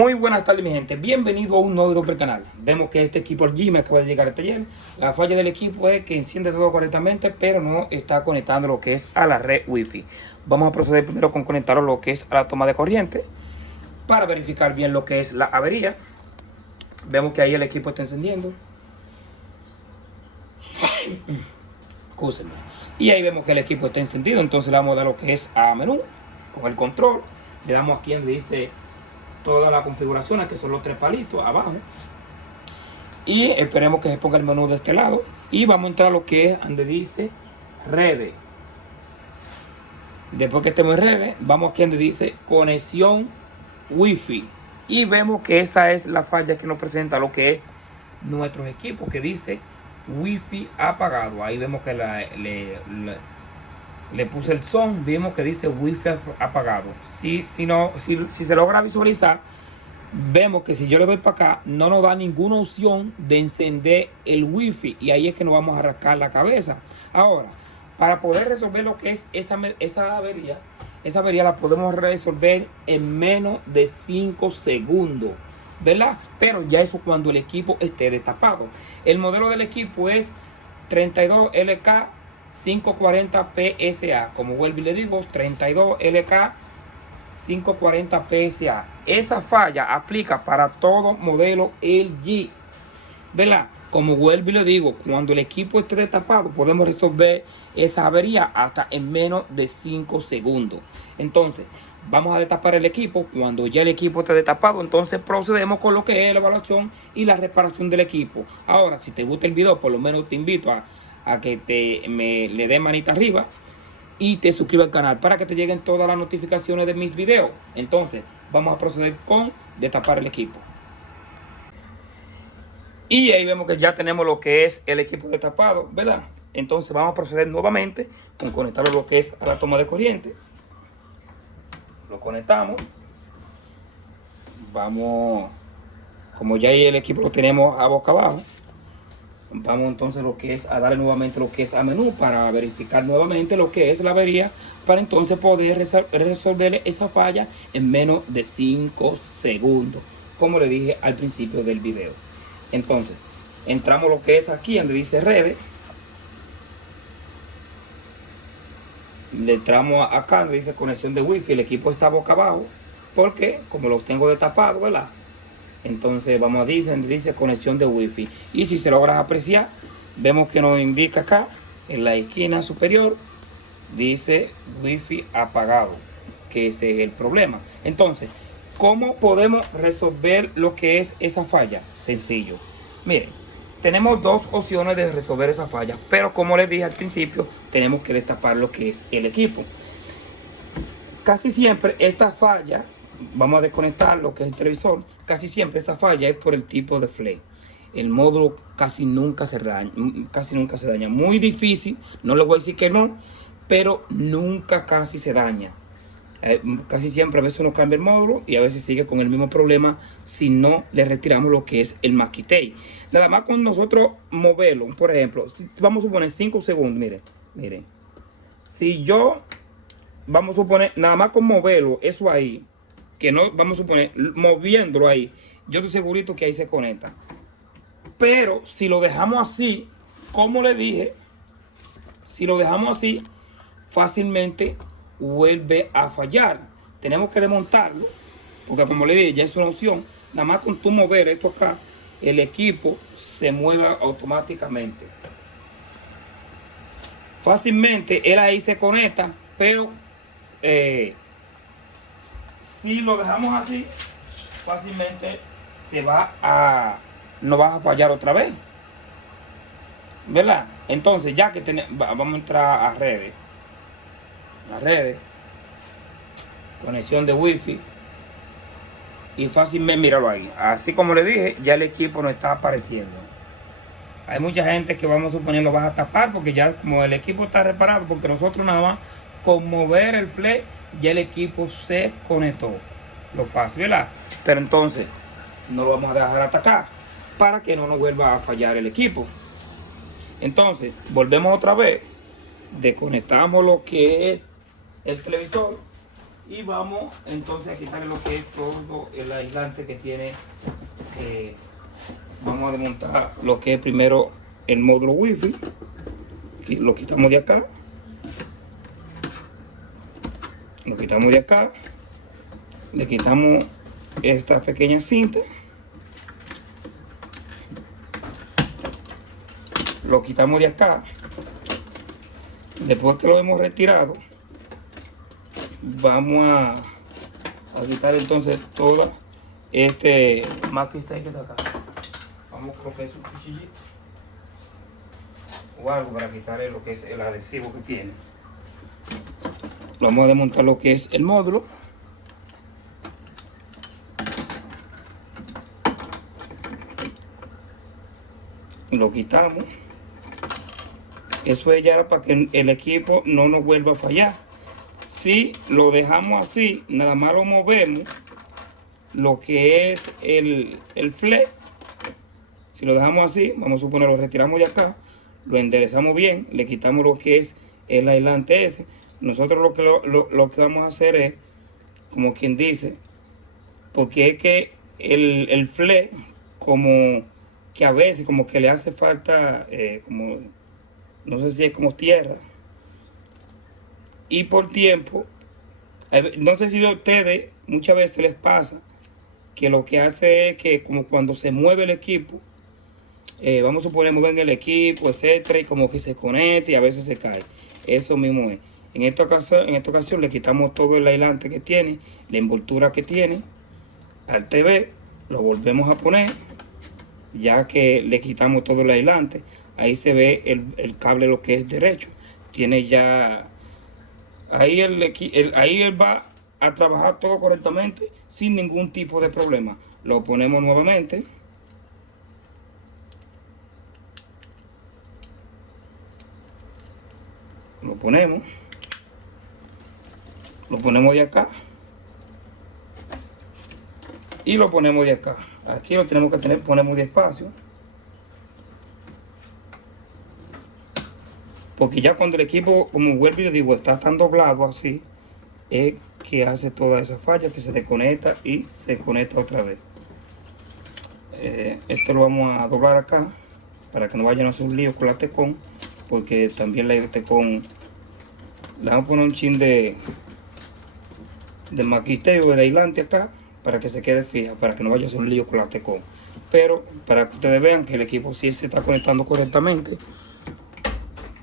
Muy buenas tardes, mi gente. Bienvenido a un nuevo video para el canal. Vemos que este equipo G me acaba de llegar al taller. La falla del equipo es que enciende todo correctamente, pero no está conectando lo que es a la red Wi-Fi. Vamos a proceder primero con conectarlo lo que es a la toma de corriente para verificar bien lo que es la avería. Vemos que ahí el equipo está encendiendo. Excúsenme. Y ahí vemos que el equipo está encendido. Entonces le vamos a dar lo que es a menú con el control. Le damos aquí donde dice toda la configuración, que son los tres palitos abajo, y esperemos que se ponga el menú de este lado y vamos a entrar a lo que es donde dice redes. Después que estemos en redes, vamos aquí donde dice conexión Wi-Fi y vemos que esa es la falla que nos presenta lo que es nuestros equipos, que dice Wi-Fi apagado. Ahí vemos que le puse el son, vimos que dice Wi-Fi apagado. Si se logra visualizar, vemos que si yo le doy para acá, no nos da ninguna opción de encender el Wi-Fi. Y ahí es que nos vamos a rascar la cabeza. Ahora, para poder resolver lo que es esa avería la podemos resolver en menos de 5 segundos, ¿verdad? Pero ya eso cuando el equipo esté destapado. El modelo del equipo es 32LK 540 PSA, como vuelvo y le digo, 32LK 540 PSA. Esa falla aplica para todo modelo LG, ¿verdad? Como vuelvo y le digo, cuando el equipo esté destapado, podemos resolver esa avería hasta en menos de 5 segundos. Entonces, vamos a destapar el equipo. Cuando ya el equipo esté destapado, entonces procedemos con lo que es la evaluación y la reparación del equipo. Ahora, si te gusta el video, por lo menos te invito a que le des manita arriba y te suscribas al canal para que te lleguen todas las notificaciones de mis videos. Entonces vamos a proceder con destapar el equipo. Y ahí vemos que ya tenemos lo que es el equipo destapado, ¿verdad? Entonces vamos a proceder nuevamente con conectarlo lo que es a la toma de corriente. Lo conectamos. Vamos, como ya ahí el equipo lo tenemos a boca abajo, vamos entonces lo que es a darle nuevamente lo que es a menú para verificar nuevamente lo que es la avería, para entonces poder resolver esa falla en menos de 5 segundos, como le dije al principio del video. Entonces entramos lo que es aquí donde dice redes, le entramos acá donde dice conexión de Wi-Fi. El equipo está boca abajo porque como lo tengo destapado, ¿verdad? Entonces vamos a dice conexión de Wi-Fi. Y si se logra apreciar, vemos que nos indica acá en la esquina superior dice Wi-Fi apagado, que ese es el problema. Entonces, ¿cómo podemos resolver lo que es esa falla? Sencillo. Miren, tenemos dos opciones de resolver esa falla, pero como les dije al principio, tenemos que destapar lo que es el equipo. Casi siempre esta falla, vamos a desconectar lo que es el televisor, casi siempre esa falla es por el tipo de flex. El módulo casi nunca se daña, muy difícil, no le voy a decir que no, pero nunca casi se daña. Casi siempre a veces uno cambia el módulo y a veces sigue con el mismo problema si no le retiramos lo que es el masking tape. Nada más con nosotros moverlo, por ejemplo, si vamos a suponer 5 segundos, miren, si yo, vamos a suponer, nada más con moverlo, eso ahí, que no, vamos a suponer, moviéndolo ahí, yo estoy segurito que ahí se conecta. Pero si lo dejamos así, como le dije, si lo dejamos así, fácilmente vuelve a fallar. Tenemos que desmontarlo, porque como le dije, ya es una opción. Nada más con tú mover esto acá, el equipo se mueve automáticamente. Fácilmente él ahí se conecta, pero si lo dejamos así, fácilmente no va a fallar otra vez, ¿verdad? Entonces ya que vamos a entrar a redes, conexión de Wi-Fi, y fácilmente míralo ahí, así como le dije, ya el equipo no está apareciendo. Hay mucha gente que vamos a suponer lo vas a tapar porque ya como el equipo está reparado, porque nosotros nada más con mover el flex ya el equipo se conectó, lo fácil, ¿verdad? Pero entonces no lo vamos a dejar atacar para que no nos vuelva a fallar el equipo. Entonces volvemos otra vez, desconectamos lo que es el televisor Y vamos entonces a quitarle lo que es todo el aislante que tiene. Vamos a desmontar lo que es primero el módulo wifi. Lo quitamos de acá. Lo quitamos de acá. Le quitamos esta pequeña cinta. Lo quitamos de acá. Después que lo hemos retirado, vamos a quitar entonces toda más que está ahí que está acá. Vamos con lo que es un cuchillito o algo para quitarle lo que es el adhesivo que tiene. Vamos a desmontar lo que es el módulo. Lo quitamos. Eso es ya para que el equipo no nos vuelva a fallar. Si lo dejamos así, nada más lo movemos, lo que es el flex. Si lo dejamos así, vamos a suponer, lo retiramos de acá, lo enderezamos bien, le quitamos lo que es el aislante ese. Nosotros lo que vamos a hacer es, como quien dice, porque es que el flex, como que a veces como que le hace falta, como no sé si es como tierra, y por tiempo, no sé si a ustedes muchas veces les pasa que lo que hace es que como cuando se mueve el equipo, vamos a suponer mueven el equipo, etcétera, y como que se conecta y a veces se cae. Eso mismo es. En esta ocasión le quitamos todo el aislante que tiene, la envoltura que tiene al TV, lo volvemos a poner, ya que le quitamos todo el aislante. Ahí se ve el cable lo que es derecho. Tiene ya, ahí él va a trabajar todo correctamente sin ningún tipo de problema. Lo ponemos nuevamente. Lo ponemos de acá y lo ponemos de acá. Aquí lo tenemos que poner muy despacio, porque ya cuando el equipo, como vuelvo y le digo, está tan doblado así, es que hace toda esa falla, que se desconecta y se conecta otra vez. Esto lo vamos a doblar acá para que no vayan a hacer un lío con la tecón, porque también la tecón le vamos a poner un chin de maquisteo de aislante acá para que se quede fija, para que no vaya a hacer un lío con la tecón. Pero para que ustedes vean que el equipo sí se está conectando correctamente.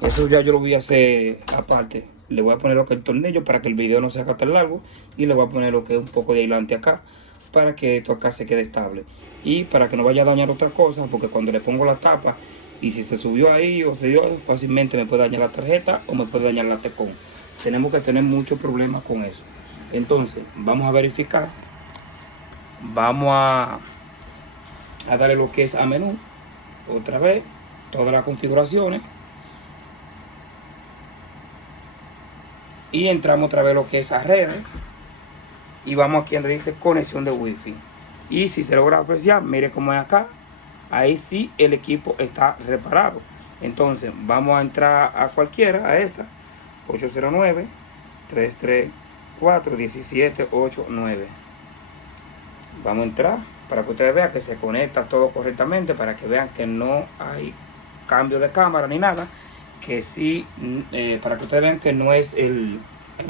Eso ya yo lo voy a hacer aparte. Le voy a poner lo que es el tornillo para que el video no se haga tan largo, y le voy a poner lo que es un poco de aislante acá para que esto acá se quede estable y para que no vaya a dañar otra cosa, porque cuando le pongo la tapa y si se subió ahí o se dio, fácilmente me puede dañar la tarjeta o me puede dañar la tecón. Tenemos que tener muchos problemas con eso. Entonces vamos a verificar, vamos a darle lo que es a menú otra vez, todas las configuraciones, y entramos otra vez lo que es a redes y vamos aquí donde dice conexión de wifi, y si se logra apreciar, mire cómo es acá, ahí sí el equipo está reparado. Entonces vamos a entrar a cualquiera, a esta 809-334-1789. vamos a entrar para que ustedes vean que se conecta todo correctamente, para que vean que no hay cambio de cámara ni nada, que sí, para que ustedes vean que no es él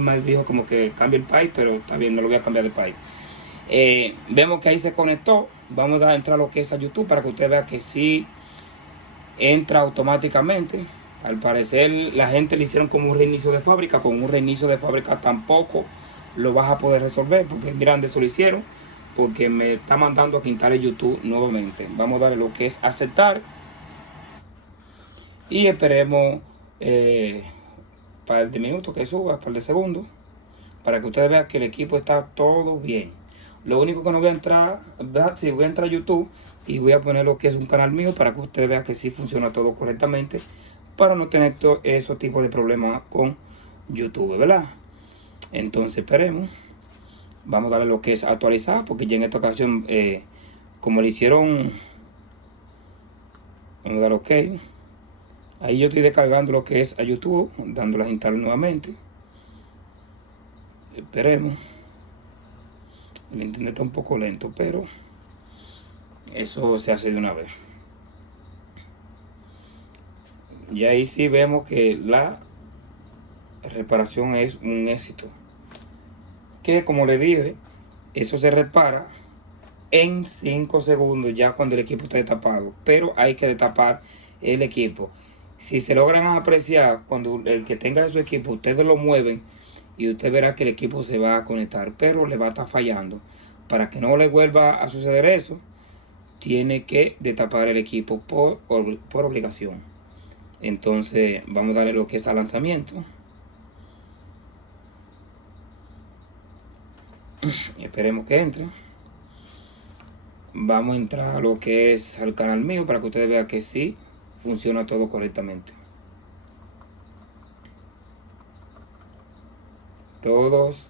me dijo como que cambie el país, pero está bien, no lo voy a cambiar de país. Vemos que ahí se conectó. Vamos a entrar a lo que es a YouTube para que ustedes vean que sí entra automáticamente. Al parecer la gente le hicieron como un reinicio de fábrica. Con un reinicio de fábrica tampoco lo vas a poder resolver, porque miran, de eso lo hicieron, porque me está mandando a quitar el YouTube nuevamente. Vamos a darle lo que es aceptar y esperemos par de minutos que suba, par de segundos, para que ustedes vean que el equipo está todo bien. Lo único que no voy a entrar, sí, voy a entrar a YouTube y voy a poner lo que es un canal mío para que ustedes vean que sí funciona todo correctamente, para no tener esos tipos de problemas con YouTube, ¿verdad? Entonces esperemos. Vamos a darle lo que es actualizar, porque ya en esta ocasión, como le hicieron, vamos a dar OK. Ahí yo estoy descargando lo que es a YouTube, dándole a instalar nuevamente. Esperemos. El internet está un poco lento, pero eso se hace de una vez. Y ahí sí vemos que la reparación es un éxito. Que como le dije, eso se repara en 5 segundos ya cuando el equipo está destapado. Pero hay que destapar el equipo. Si se logran apreciar, cuando el que tenga su equipo, ustedes lo mueven y usted verá que el equipo se va a conectar, pero le va a estar fallando. Para que no le vuelva a suceder eso, tiene que destapar el equipo por obligación. Entonces vamos a darle lo que es al lanzamiento. Esperemos que entre. Vamos a entrar a lo que es al canal mío para que ustedes vean que sí funciona todo correctamente. Todos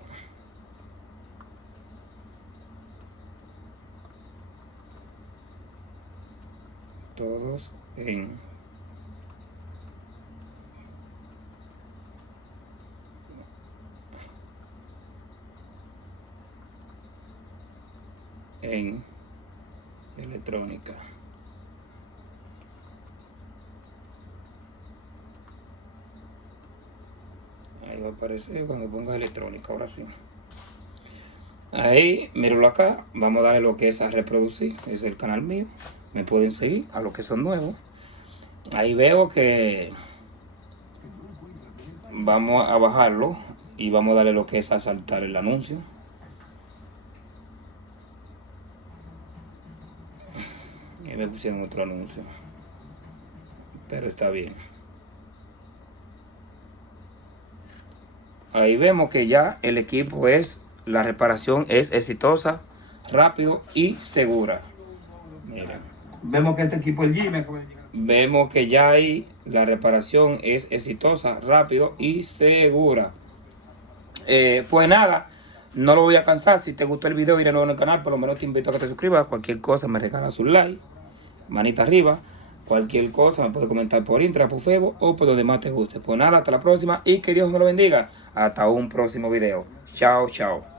en electrónica. Ahí va a aparecer cuando ponga electrónica, ahora sí. Ahí, mírenlo acá, vamos a darle lo que es a reproducir, es el canal mío. Me pueden seguir a los que son nuevos. Ahí veo que vamos a bajarlo y vamos a darle lo que es a saltar el anuncio. Y me pusieron otro anuncio, pero está bien. Ahí vemos que ya el equipo la reparación es exitosa, rápido y segura. Miren. Vemos que este equipo el Gmail. Vemos que ya ahí la reparación es exitosa, rápido y segura. Pues nada, no lo voy a cansar. Si te gustó el video y eres nuevo en el canal, por lo menos te invito a que te suscribas. Cualquier cosa me regalas un like, manita arriba. Cualquier cosa me puede comentar por Instagram, por Facebook o por donde más te guste. Pues nada, hasta la próxima y que Dios me lo bendiga. Hasta un próximo video. Chao, chao.